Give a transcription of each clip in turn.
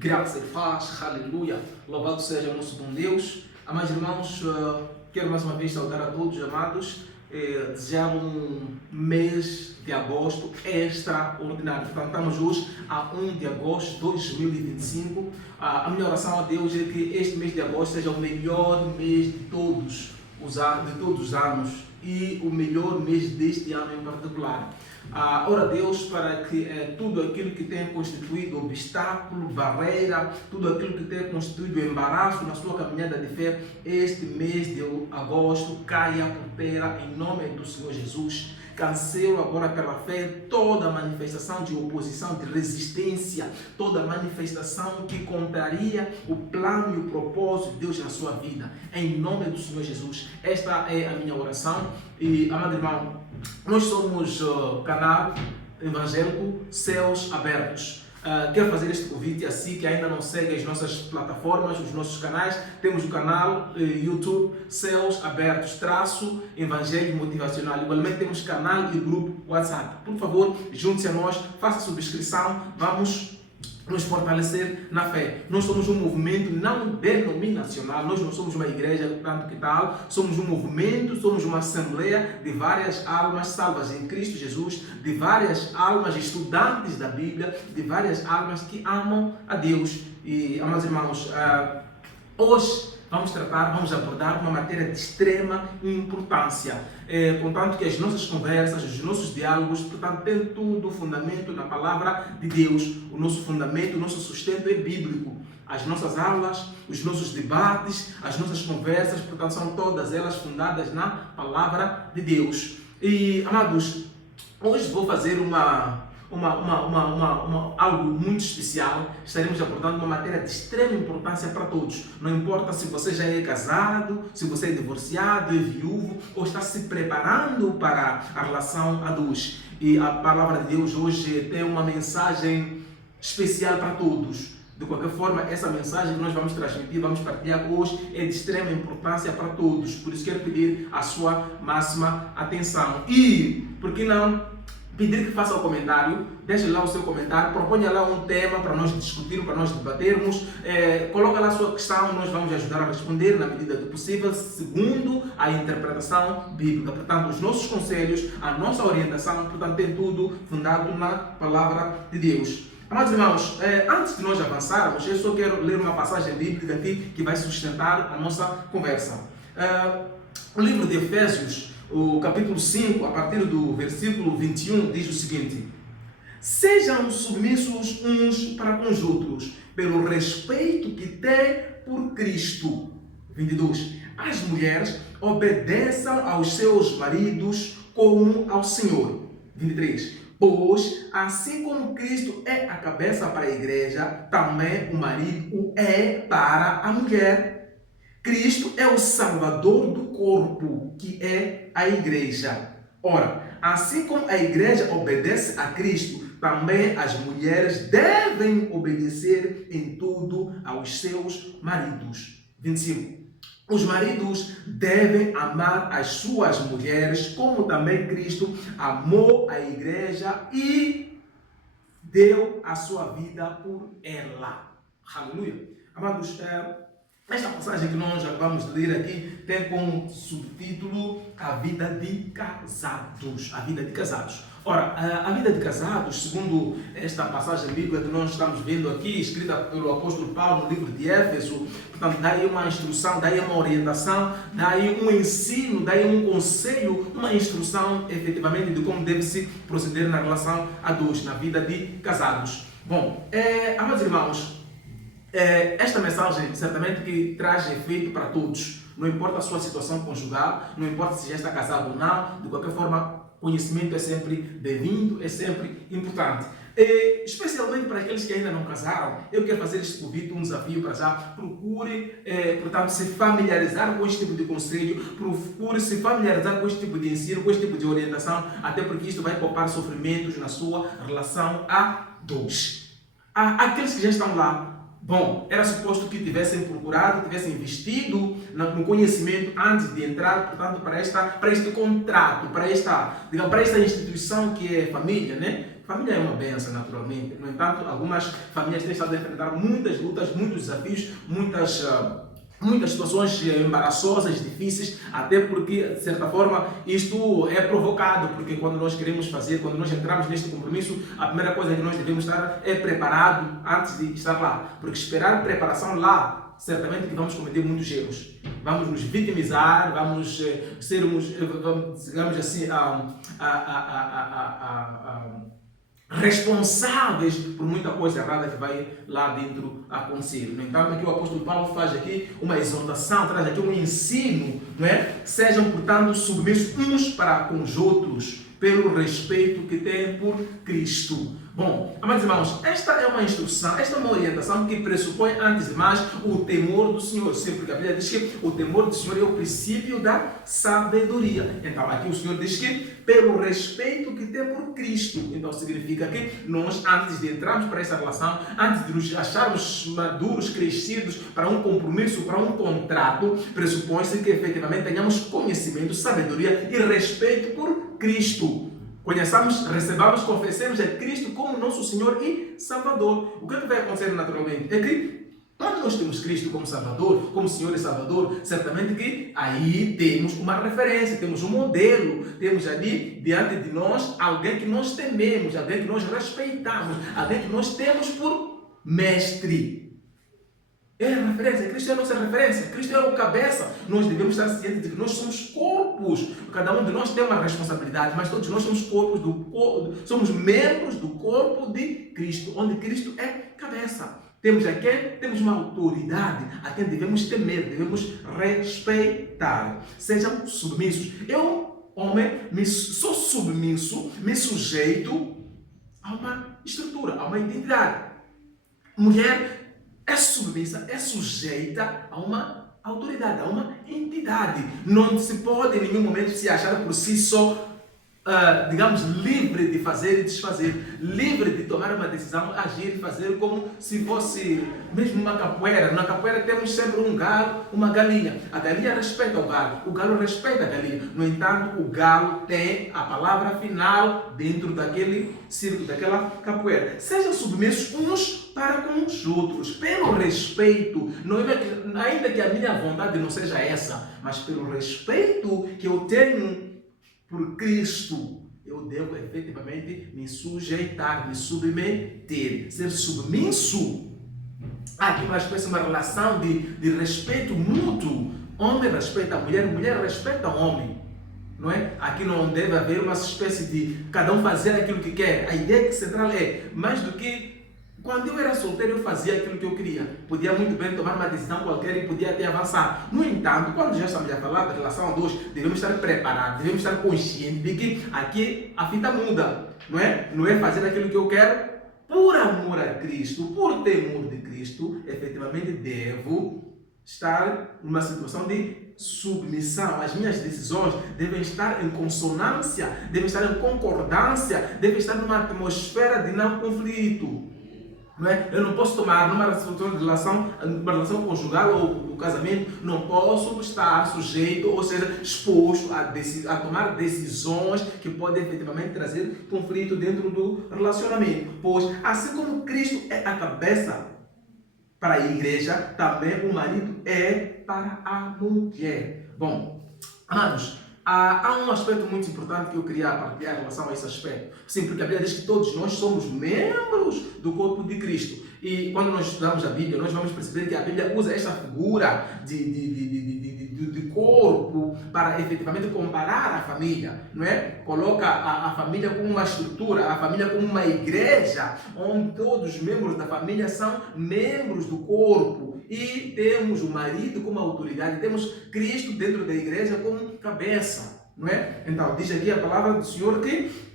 Graça e paz, aleluia, louvado seja o nosso bom Deus. Amados irmãos, quero mais uma vez saudar a todos, amados, desejar um mês de agosto extraordinário. Portanto, estamos hoje a 1 de agosto de 2025. A minha oração a Deus é que este mês de agosto seja o melhor mês de todos os anos e o melhor mês deste ano em particular. Ora Deus, para que tudo aquilo que tem constituído obstáculo, barreira, tudo aquilo que tem constituído embaraço na sua caminhada de fé, este mês de agosto caia por terra em nome do Senhor Jesus. Cancelo agora pela fé toda manifestação de oposição, de resistência, toda manifestação que contraria o plano e o propósito de Deus na sua vida. Em nome do Senhor Jesus. Esta é a minha oração. E, amado irmão, nós somos canal evangélico Céus Abertos. Quero fazer este convite a si que ainda não segue as nossas plataformas, os nossos canais. Temos o canal YouTube Céus Abertos, Evangelho Motivacional. Igualmente temos canal e grupo WhatsApp. Por favor, junte-se a nós, faça a subscrição, vamos nos fortalecer na fé. Nós somos um movimento não denominacional, nós não somos uma igreja tanto que tal, somos um movimento, somos uma assembleia de várias almas salvas em Cristo Jesus, de várias almas estudantes da Bíblia, de várias almas que amam a Deus. E, amados irmãos, hoje vamos abordar uma matéria de extrema importância, contanto que as nossas conversas, os nossos diálogos, portanto, tem tudo o fundamento na palavra de Deus. O nosso fundamento, o nosso sustento é bíblico. As nossas aulas, os nossos debates, as nossas conversas, portanto, são todas elas fundadas na palavra de Deus. E, amados, hoje vou fazer algo muito especial. Estaremos abordando uma matéria de extrema importância para todos. Não importa se você já é casado, se você é divorciado, é viúvo ou está se preparando para a relação a dois. E a palavra de Deus hoje tem uma mensagem especial para todos. De qualquer forma, essa mensagem que nós vamos transmitir, vamos partilhar hoje, é de extrema importância para todos. Por isso quero pedir a sua máxima atenção. E, por que não pedir que faça o comentário, deixe lá o seu comentário, proponha lá um tema para nós discutirmos, para nós debatermos, coloca lá a sua questão, nós vamos ajudar a responder na medida do possível, segundo a interpretação bíblica. Portanto, os nossos conselhos, a nossa orientação, portanto, tem tudo fundado na palavra de Deus. Amados irmãos, antes de nós avançarmos, eu só quero ler uma passagem bíblica aqui que vai sustentar a nossa conversa. O livro de Efésios, o capítulo 5, a partir do versículo 21, diz o seguinte: sejam submissos uns para com os outros, pelo respeito que têm por Cristo. 22. As mulheres obedeçam aos seus maridos como ao Senhor. 23. Pois, assim como Cristo é a cabeça para a igreja, também o marido o é para a mulher. Cristo é o Salvador do corpo, que é a igreja. Ora, assim como a igreja obedece a Cristo, também as mulheres devem obedecer em tudo aos seus maridos. 25. Os maridos devem amar as suas mulheres, como também Cristo amou a igreja e deu a sua vida por ela. Aleluia. Amados, esta passagem que nós já vamos ler aqui tem como subtítulo a vida de casados. A vida de casados. Ora, a vida de casados, segundo esta passagem bíblica que nós estamos vendo aqui, escrita pelo apóstolo Paulo no livro de Éfeso, portanto, dá aí uma instrução, dá aí uma orientação, dá aí um ensino, dá aí um conselho, uma instrução efetivamente de como deve-se proceder na relação a dois, na vida de casados. Bom, amados irmãos, esta mensagem certamente que traz efeito para todos. Não importa a sua situação conjugal, não importa se já está casado ou não, de qualquer forma, conhecimento é sempre bem-vindo, é sempre importante. Especialmente para aqueles que ainda não casaram, eu quero fazer este convite, um desafio para já. Procure, portanto, se familiarizar com este tipo de conselho, procure se familiarizar com este tipo de ensino, com este tipo de orientação, até porque isto vai poupar sofrimentos na sua relação a dois. Aqueles que já estão lá, bom, era suposto que tivessem procurado, tivessem investido no conhecimento antes de entrar, portanto, para este contrato, para esta instituição que é família, né? Família é uma bênção, naturalmente. No entanto, algumas famílias têm estado a enfrentar muitas lutas, muitos desafios, muitas situações embaraçosas, difíceis, até porque, de certa forma, isto é provocado, porque quando nós queremos fazer, quando nós entramos neste compromisso, a primeira coisa que nós devemos estar é preparado antes de estar lá, porque esperar preparação lá, certamente que vamos cometer muitos erros. Vamos nos vitimizar, vamos sermos, digamos assim, responsáveis por muita coisa errada que vai lá dentro acontecer. No entanto, aqui o apóstolo Paulo faz aqui uma exortação, traz aqui um ensino, não é? Sejam, portanto, submissos uns para com os outros, pelo respeito que têm por Cristo. Bom, amados irmãos, esta é uma instrução, esta é uma orientação que pressupõe, antes de mais, o temor do Senhor. Sempre que a Bíblia diz que o temor do Senhor é o princípio da sabedoria. Então, aqui o Senhor diz que, pelo respeito que tem por Cristo. Então, significa que nós, antes de entrarmos para essa relação, antes de nos acharmos maduros, crescidos para um compromisso, para um contrato, pressupõe-se que, efetivamente, tenhamos conhecimento, sabedoria e respeito por Cristo. Conheçamos, recebamos, confessemos a Cristo como nosso Senhor e Salvador. O que vai acontecer naturalmente é que, quando nós temos Cristo como Salvador, como Senhor e Salvador, certamente que aí temos uma referência, temos um modelo, temos ali diante de nós alguém que nós tememos, alguém que nós respeitamos, alguém que nós temos por mestre. É a referência, Cristo é a nossa referência, Cristo é o cabeça. Nós devemos estar cientes de que nós somos corpos, cada um de nós tem uma responsabilidade, mas todos nós somos somos membros do corpo de Cristo, onde Cristo é cabeça. Temos a quem? Temos uma autoridade a quem devemos temer, devemos respeitar. Sejam submissos. Eu, homem, sou submisso, me sujeito a uma estrutura, a uma identidade. Mulher é submissa, é sujeita a uma autoridade, a uma entidade. Não se pode em nenhum momento se achar por si só, digamos, livre de fazer e desfazer, livre de tomar uma decisão, agir e fazer como se fosse mesmo uma capoeira. Na capoeira temos sempre um galo, uma galinha. A galinha respeita o galo respeita a galinha. No entanto, o galo tem a palavra final dentro daquele círculo, daquela capoeira. Sejam submissos uns para com os outros, pelo respeito, ainda que a minha vontade não seja essa, mas pelo respeito que eu tenho por Cristo, eu devo efetivamente me sujeitar, me submeter, ser submisso. Há aqui uma espécie de uma relação de respeito mútuo. Homem respeita a mulher, mulher respeita o homem. Não é? Aqui não deve haver uma espécie de cada um fazer aquilo que quer. A ideia central é, mais do que quando eu era solteiro, eu fazia aquilo que eu queria. Podia muito bem tomar uma decisão qualquer e podia até avançar. No entanto, quando já estamos a falar da relação a dois, devemos estar preparados, devemos estar conscientes de que aqui a fita muda. Não é fazer aquilo que eu quero por amor a Cristo, por temor de Cristo. Efetivamente devo estar numa situação de submissão. As minhas decisões devem estar em consonância, devem estar em concordância, devem estar numa atmosfera de não conflito. Não é? Eu não posso tomar numa relação conjugal ou do casamento, não posso estar sujeito, ou seja, exposto a tomar decisões que podem efetivamente trazer conflito dentro do relacionamento. Pois, assim como Cristo é a cabeça para a igreja, também o marido é para a mulher. Bom, amados, há um aspecto muito importante que eu queria partilhar em relação a esse aspecto. Sim, porque a Bíblia diz que todos nós somos membros do corpo de Cristo. E quando nós estudamos a Bíblia, nós vamos perceber que a Bíblia usa esta figura de corpo para efetivamente comparar a família, não é? Coloca a família como uma estrutura, a família como uma igreja, onde todos os membros da família são membros do corpo. E temos o marido como autoridade, temos Cristo dentro da igreja como cabeça, não é? Então, diz aqui a palavra do Senhor que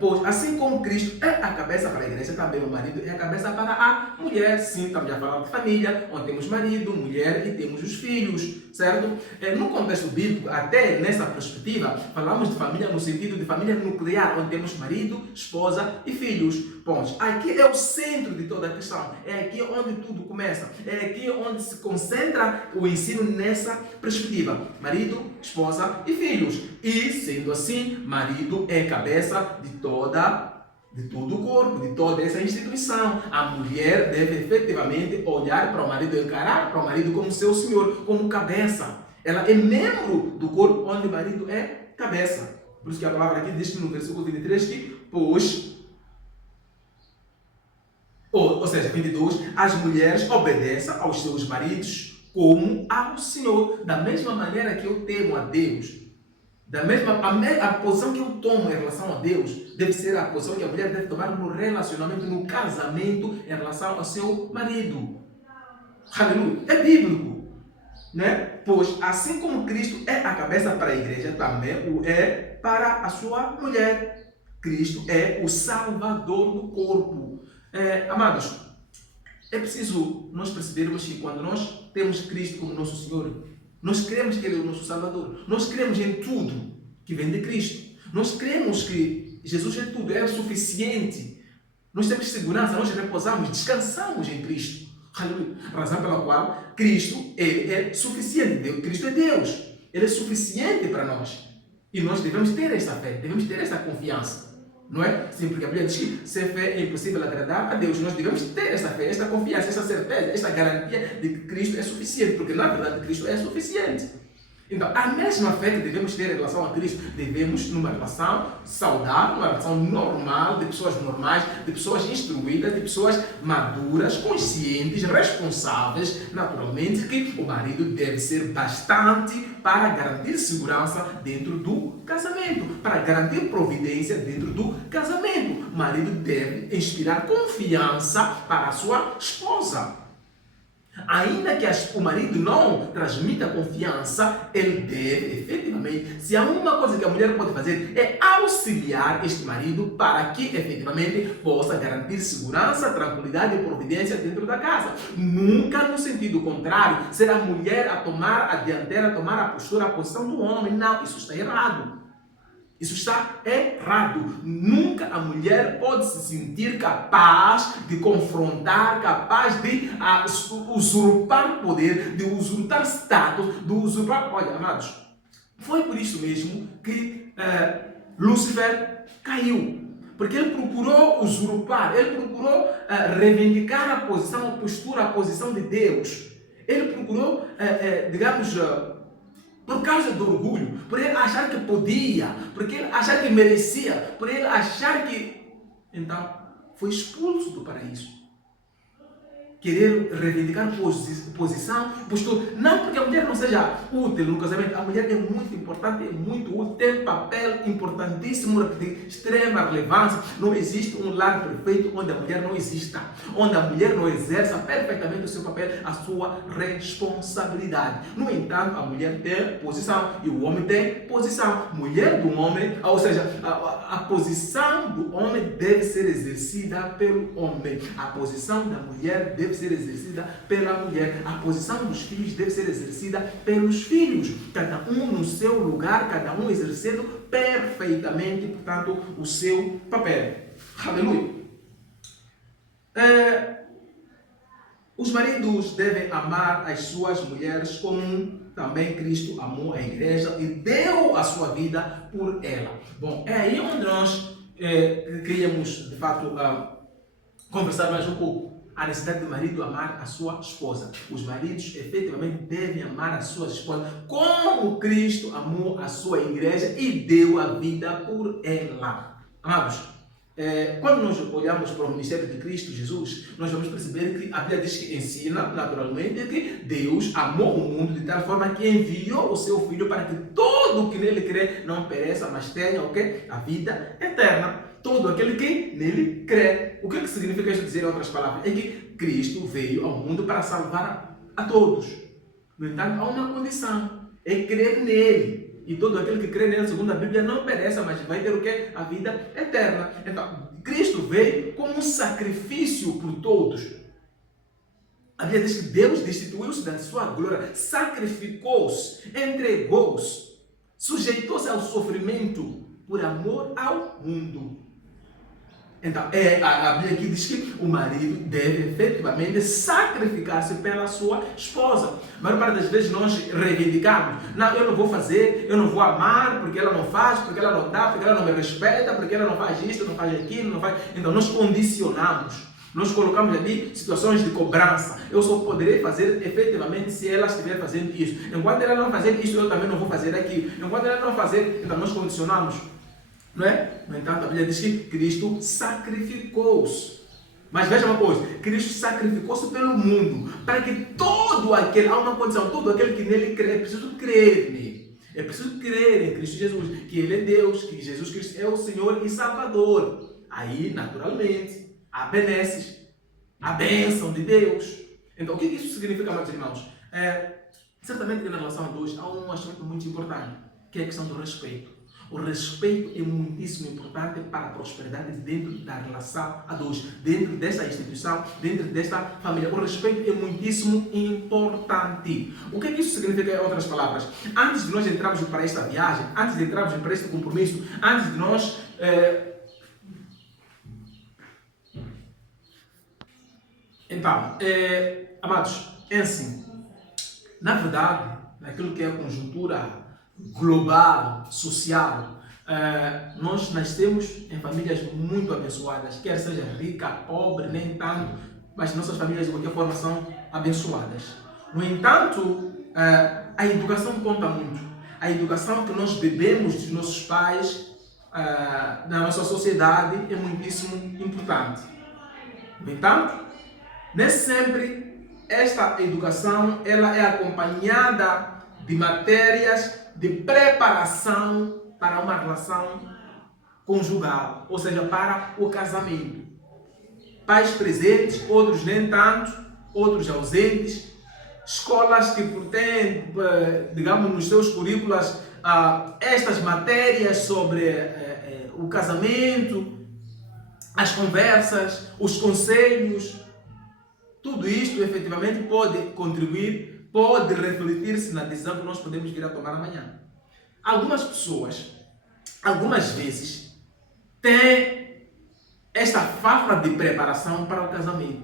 pois assim como Cristo é a cabeça para a igreja, também o marido é a cabeça para a mulher. Sim, estamos a falar de família, onde temos marido, mulher e temos os filhos, certo? No contexto bíblico, até nessa perspectiva, falamos de família no sentido de família nuclear, onde temos marido, esposa e filhos. Pontos. Aqui é o centro de toda a questão, é aqui onde tudo começa, é aqui onde se concentra o ensino nessa perspectiva. Marido, esposa e filhos. E, sendo assim, marido é cabeça de toda de todo o corpo, de toda essa instituição. A mulher deve efetivamente olhar para o marido, encarar para o marido como seu senhor, como cabeça. Ela é membro do corpo onde o marido é cabeça. Por isso que a palavra aqui diz que no versículo 23 que, pois, ou seja, 22, as mulheres obedeçam aos seus maridos como ao Senhor, da mesma maneira que eu temo a Deus. A posição que eu tomo em relação a Deus deve ser a posição que a mulher deve tomar no relacionamento, no casamento, em relação ao seu marido. Aleluia! É bíblico. Né? Pois assim como Cristo é a cabeça para a igreja, também o é para a sua mulher. Cristo é o salvador do corpo. Amados, é preciso nós percebermos que quando nós temos Cristo como nosso Senhor, nós cremos que Ele é o nosso Salvador. Nós cremos em tudo que vem de Cristo. Nós cremos que Jesus é tudo, é o suficiente. Nós temos segurança, nós repousamos, descansamos em Cristo. Aleluia. A razão pela qual Cristo Ele é suficiente. Cristo é Deus. Ele é suficiente para nós. E nós devemos ter esta fé, devemos ter esta confiança. Não é? Sim, porque a Bíblia diz que sem fé é impossível agradar a Deus. Nós devemos ter esta fé, esta confiança, esta certeza, esta garantia de que Cristo é suficiente. Porque na verdade Cristo é suficiente. Então, a mesma fé que devemos ter em relação a Cristo, devemos numa relação saudável, numa relação normal, de pessoas normais, de pessoas instruídas, de pessoas maduras, conscientes, responsáveis. Naturalmente que o marido deve ser bastante para garantir segurança dentro do casamento, para garantir providência dentro do casamento. O marido deve inspirar confiança para a sua esposa. Ainda que o marido não transmita confiança, ele deve, efetivamente, se há uma coisa que a mulher pode fazer, é auxiliar este marido para que, efetivamente, possa garantir segurança, tranquilidade e providência dentro da casa. Nunca no sentido contrário, ser a mulher a tomar a dianteira, a tomar a postura, a posição do homem. Não, isso está errado. Isso está errado. Nunca a mulher pode se sentir capaz de confrontar, capaz de usurpar poder, de usurpar status, de usurpar... Olha, amados, foi por isso mesmo que Lúcifer caiu. Porque ele procurou usurpar, ele procurou reivindicar a posição, a postura, a posição de Deus. Ele procurou, por causa do orgulho, por ele achar que podia, porque ele achar que merecia, por ele achar que... Então, foi expulso do paraíso. Querer reivindicar posição, postura. Não porque a mulher não seja útil no casamento. A mulher é muito importante, é muito útil, tem um papel importantíssimo, de extrema relevância. Não existe um lar perfeito onde a mulher não exista, onde a mulher não exerça perfeitamente o seu papel, a sua responsabilidade. No entanto, a mulher tem posição e o homem tem posição. Mulher do homem, ou seja, a posição do homem deve ser exercida pelo homem. A posição da mulher deve ser exercida pela mulher. A posição dos filhos deve ser exercida pelos filhos. Cada um no seu lugar, cada um exercendo perfeitamente, portanto, o seu papel. Aleluia. Os maridos devem amar as suas mulheres como também Cristo amou a igreja e deu a sua vida por ela. Bom, é aí onde nós queríamos, de fato, conversar mais um pouco. A necessidade do marido amar a sua esposa. Os maridos efetivamente devem amar a sua esposa como Cristo amou a sua igreja e deu a vida por ela. Amados, quando nós olhamos para o ministério de Cristo Jesus, nós vamos perceber que a Bíblia diz que ensina naturalmente que Deus amou o mundo de tal forma que enviou o seu Filho para que todo o que nele crê não pereça, mas tenha o quê? A vida eterna. Todo aquele que nele crê. O que significa isso dizer em outras palavras? É que Cristo veio ao mundo para salvar a todos. No entanto, há uma condição. É crer nele. E todo aquele que crê nele, segundo a Bíblia, não pereça, mas vai ter o quê? A vida eterna. Então, Cristo veio como um sacrifício por todos. A Bíblia diz que Deus destituiu-se da sua glória, sacrificou-se, entregou-se, sujeitou-se ao sofrimento por amor ao mundo. Então, a Bíblia aqui diz que o marido deve efetivamente sacrificar-se pela sua esposa. A maior parte das vezes nós reivindicamos: não, eu não vou fazer, eu não vou amar, porque ela não faz, porque ela não dá, porque ela não me respeita, porque ela não faz isto, não faz aquilo, não faz. Então, nós condicionamos, nós colocamos ali situações de cobrança. Eu só poderei fazer efetivamente se ela estiver fazendo isso. Enquanto ela não fazer isso, eu também não vou fazer aquilo. Enquanto ela não fazer, então nós condicionamos. Não é? No entanto, a Bíblia diz que Cristo sacrificou-se. Mas veja uma coisa: Cristo sacrificou-se pelo mundo, para que todo aquele, há uma condição, todo aquele que nele crê, é preciso crer nele. É preciso crer em Cristo Jesus, que Ele é Deus, que Jesus Cristo é o Senhor e Salvador. Aí, naturalmente, há benesses, a bênção de Deus. Então, o que isso significa, meus irmãos? Certamente que na relação a dois há um aspecto muito importante, que é a questão do respeito. O respeito é muitíssimo importante para a prosperidade dentro da relação a dois, dentro desta instituição, dentro desta família. O respeito é muitíssimo importante. O que isso significa, em outras palavras? Antes de nós entrarmos para esta viagem, antes de entrarmos para este compromisso, antes de nós... Então, amados, é assim. Na verdade, naquilo que é a conjuntura global, social, nós nascemos em famílias muito abençoadas, quer seja rica, pobre, nem tanto, mas nossas famílias de qualquer forma são abençoadas. No entanto, a educação conta muito. A educação que nós bebemos dos nossos pais na nossa sociedade é muitíssimo importante. No entanto, nem sempre esta educação ela é acompanhada de matérias de preparação para uma relação conjugal, ou seja, para o casamento. Pais presentes, outros nem tanto, outros ausentes, escolas que têm, digamos, nos seus currículos estas matérias sobre o casamento, as conversas, os conselhos. Tudo isto efetivamente pode contribuir, pode refletir-se na decisão que nós podemos vir a tomar amanhã. Algumas pessoas, algumas vezes, têm esta falta de preparação para o casamento.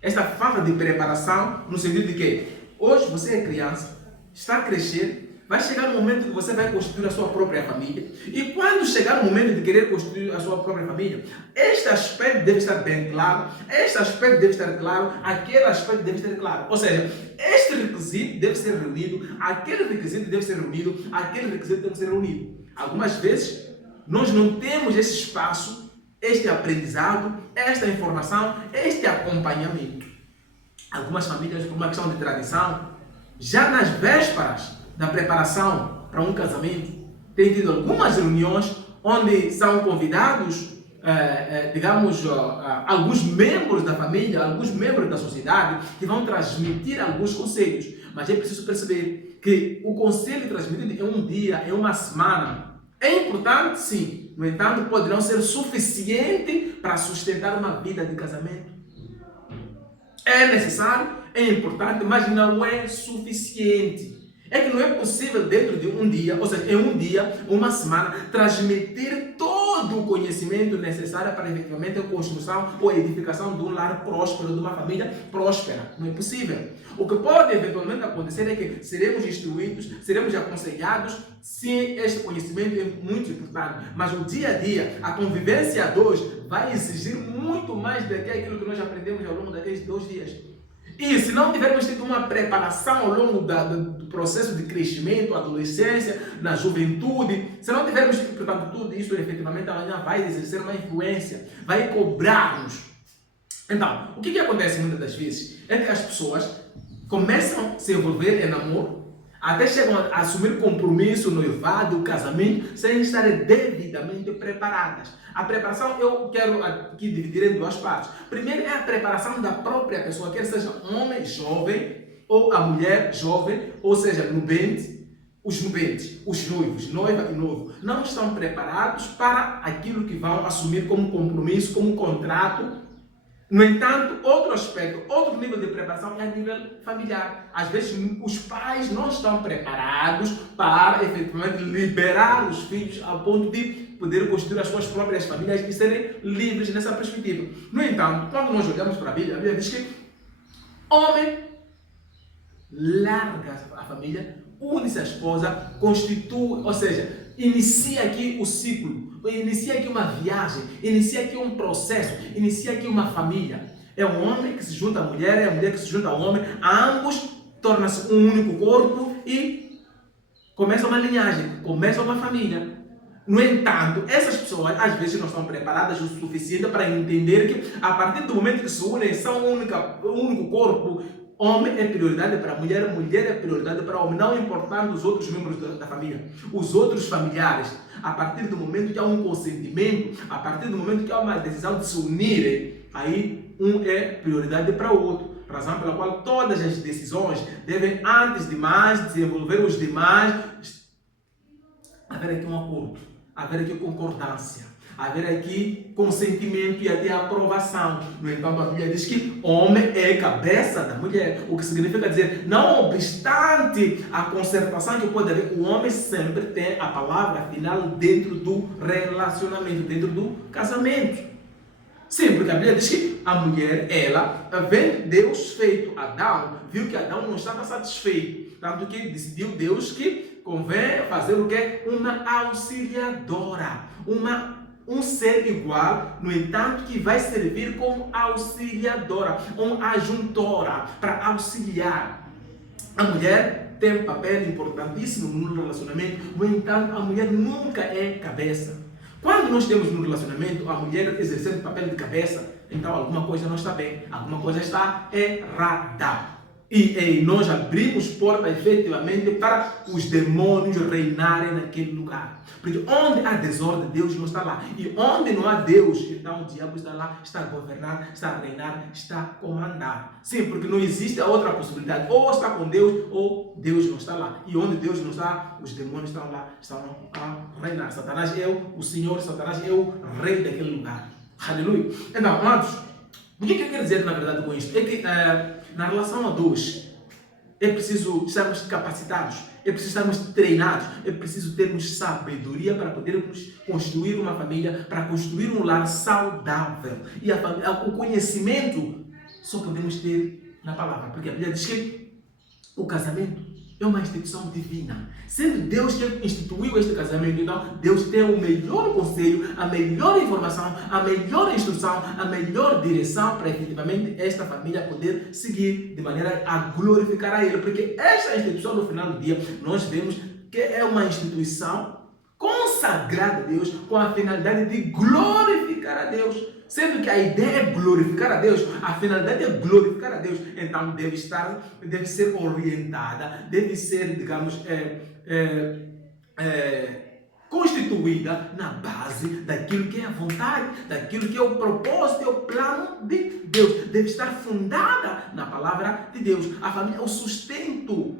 Esta falta de preparação no sentido de que hoje você é criança, está a crescer, vai chegar um momento que você vai constituir a sua própria família. E quando chegar o momento de querer constituir a sua própria família, este aspecto deve estar bem claro, este aspecto deve estar claro, aquele aspecto deve estar claro. Ou seja, este requisito deve ser reunido, aquele requisito deve ser reunido, aquele requisito deve ser reunido. Algumas vezes, nós não temos esse espaço, este aprendizado, esta informação, este acompanhamento. Algumas famílias, por uma questão de tradição, já nas vésperas da preparação para um casamento, tem tido algumas reuniões onde são convidados, digamos, alguns membros da família, alguns membros da sociedade, que vão transmitir alguns conselhos. Mas é preciso perceber que o conselho transmitido é um dia, é uma semana. É importante, sim. No entanto, pode não ser suficiente para sustentar uma vida de casamento. É necessário, é importante, mas não é suficiente. É que não é possível dentro de um dia, ou seja, em um dia, uma semana, transmitir todo o conhecimento necessário para efetivamente a construção ou a edificação de um lar próspero, de uma família próspera. Não é possível. O que pode eventualmente acontecer é que seremos instruídos, seremos aconselhados, sim, este conhecimento é muito importante, mas o dia a dia, a convivência a dois, vai exigir muito mais do que aquilo que nós aprendemos ao longo daqueles 2 dias. E se não tivermos tido uma preparação ao longo do processo de crescimento, adolescência, na juventude, se não tivermos, portanto, tudo isso, efetivamente, amanhã vai exercer uma influência, vai cobrar-nos. Então, o que acontece muitas das vezes é que as pessoas começam a se envolver em namoro, até chegam a assumir compromisso, noivado, casamento, sem estarem devidamente preparadas. A preparação eu quero aqui dividir em 2 partes. Primeiro é a preparação da própria pessoa, quer seja um homem jovem ou a mulher jovem, ou seja, nubente, os noivos, noiva e noivo, não estão preparados para aquilo que vão assumir como compromisso, como contrato. No entanto, outro aspecto, outro nível de preparação é a nível familiar. Às vezes, os pais não estão preparados para, efetivamente, liberar os filhos ao ponto de poder construir as suas próprias famílias e serem livres nessa perspectiva. No entanto, quando nós olhamos para a Bíblia diz que homem larga a família, une-se à esposa, constitui, ou seja, inicia aqui o ciclo, inicia aqui uma viagem, inicia aqui um processo, inicia aqui uma família. É um homem que se junta à mulher, é a mulher que se junta ao homem, ambos tornam-se um único corpo e começa uma linhagem, começa uma família. No entanto, essas pessoas às vezes não estão preparadas o suficiente para entender que a partir do momento que se unem, são um único corpo. Homem é prioridade para a mulher, mulher é prioridade para o homem, não importando os outros membros da família, os outros familiares. A partir do momento que há um consentimento, a partir do momento que há uma decisão de se unirem, aí um é prioridade para o outro. Razão pela qual todas as decisões devem, antes de mais, desenvolver os demais, haver aqui um acordo, haver aqui concordância, haver aqui consentimento e até aprovação. No entanto, a Bíblia diz que homem é cabeça da mulher, o que significa dizer, não obstante a concertação que pode haver, o homem sempre tem a palavra final dentro do relacionamento, dentro do casamento. Sim, porque a Bíblia diz que a mulher, ela, vendo Deus feito Adão, viu que Adão não estava satisfeito, tanto que decidiu Deus que convém fazer o quê? Uma auxiliadora, um ser igual, no entanto, que vai servir como auxiliadora, uma ajuntora, para auxiliar. A mulher tem um papel importantíssimo no relacionamento, no entanto, a mulher nunca é cabeça. Quando nós temos um relacionamento, a mulher exercendo o papel de cabeça, então alguma coisa não está bem, alguma coisa está errada. E nós abrimos porta efetivamente para os demônios reinarem naquele lugar. Porque onde há desordem, Deus não está lá. E onde não há Deus, então o diabo está lá, está a governar, está a reinar, está a comandar. Sim, porque não existe a outra possibilidade. Ou está com Deus, ou Deus não está lá. E onde Deus não está, os demônios estão lá, estão a reinar. Satanás é o Senhor, Satanás é o rei daquele lugar. Aleluia. Então, amados, o que eu quero dizer na verdade com isto? É que na relação a dois, é preciso estarmos capacitados, é preciso estarmos treinados, é preciso termos sabedoria para podermos construir uma família, para construir um lar saudável. E o conhecimento só podemos ter na palavra, porque a Bíblia diz que o casamento é uma instituição divina. Sendo Deus que instituiu este casamento, então Deus tem o melhor conselho, a melhor informação, a melhor instrução, a melhor direção para efetivamente esta família poder seguir de maneira a glorificar a Ele. Porque esta instituição, no final do dia, nós vemos que é uma instituição consagrada a Deus com a finalidade de glorificar a Deus. Sendo que a ideia é glorificar a Deus, a finalidade é glorificar a Deus, então deve ser orientada, deve ser, digamos, constituída na base daquilo que é a vontade, daquilo que é o propósito, é o plano de Deus. Deve estar fundada na palavra de Deus. A família é o sustento